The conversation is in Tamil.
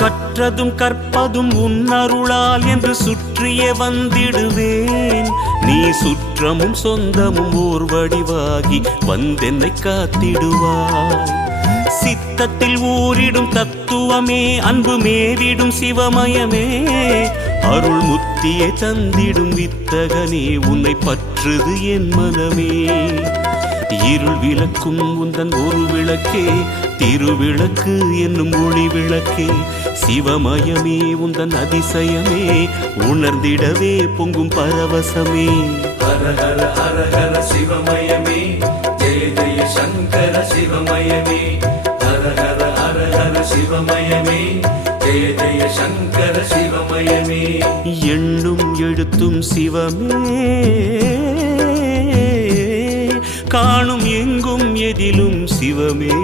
கற்றதும் கற்பதும் உன்னருளால் என்று சுற்றியே வந்திடுவேன். நீ சுற்றமும் சொந்தமும் ஓர் வடிவாகி வந்தென்னை காத்திடுவாய். சித்தத்தில் ஊரிடும் தத்துவமே, அன்பு மேவிடும் சிவமயமே, அருள் முத்தியை தந்திடும் வித்தகனே, உன்னை பற்றுது என் மனமே. இருள் விளக்கும் உந்தன் ஒரு விளக்கே, திருவிளக்கு என்னும் ஒளி விளக்கே, சிவமயமே உந்தன் அதிசயமே, உணர்ந்திடவே பொங்கும் பரவசமே. ஹர ஹர ஹர ஹர சிவமயமே, ஜெய ஜெய சங்கர சிவமயமே. ஹர ஹர ஹர ஹர சிவமயமே, ஜெய ஜெய சங்கர சிவமயமே. எண்ணும் எழுத்தும் சிவமே, காணும் எங்கும் எதிலும் சிவமே.